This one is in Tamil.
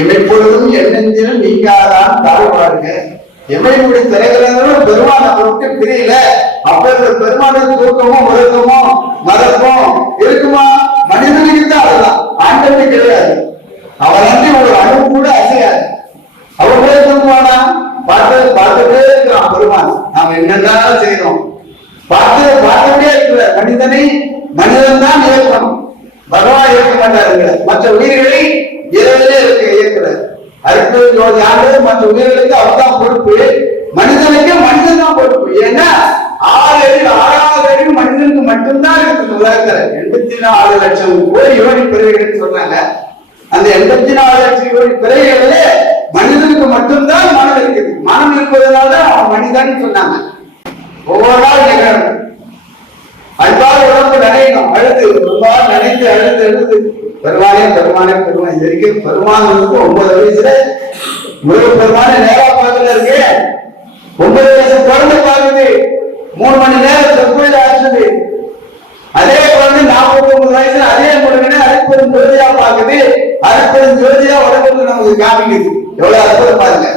இமைப்பொழுதும் எண்ணெஞ்சிலும் நீங்காதான் தாழ்வாருங்க எமையுடைய திரைகளும் பெருமான் நம்ம விட்டு பிரியல. அப்ப இந்த பெருமானுடைய தூக்கமும் உறக்கமும் மதப்பும் இருக்குமா? மனிதனுக்கு தான் அதுதான். ஆண்டவனுக்கு கிடையாது. அவன் ஒரு அணு கூட அசையாது. அவன் கூட தூங்குவானா? பார்த்து பார்த்துட்டே இருக்கிறான் பெருமான். நாம் என்னென்ன செய்யறோம் பார்த்து பார்த்துட்டே இருக்கிற மனிதனை மனிதன் தான் இயக்கணும். பகவான் இயக்க மாட்டாருங்க மற்ற உயிர்களை இரவிலே மற்ற உயிர்களுக்கு அவர்தான் பொறுப்பு. மனிதனுக்கு மனிதன் தான் பொறுப்பு. ஏன்னா ஆறு அறிவு ஆறாவது அறிவு மனிதனுக்கு மட்டும்தான் இருக்குது உலகத்துல. எண்பத்தி நாலு லட்சம் கோடி யோனி பிறவிகள் சொல்றாங்க. அந்த எண்பத்தி நாலு லட்சம் கோடி மனிதனுக்கு மட்டும்தான் மனம் இருக்குது. மனம் இருப்பதனால அவன் மனிதன் சொன்னாங்க. ஒவ்வொரு நாள் நிகழும் அன்பால் உடம்பு அழுது ரொம்ப நினைத்து அழுது அழுது. பெருமானே பெருமானே பெருமான் இருக்கு வரைக்கும் பெருமான் வந்து ஒன்பது வயசுல முருக பெருமானே நேரா பார்க்கல இருக்கு. ஒன்பது வயசு குழந்தை பார்க்குது. மூணு மணி நேரம் செப்பையில ஆச்சுது அதே குழந்தை நாற்பத்தி ஒன்பது வயசுல அதே முருகனை அரைப்பெரும் ஜோதியா பார்க்குது. அரைப்பெரும் ஜோதியா உடம்புக்கு நமக்கு காமிக்குது. எவ்வளவு அற்புதம் பாருங்க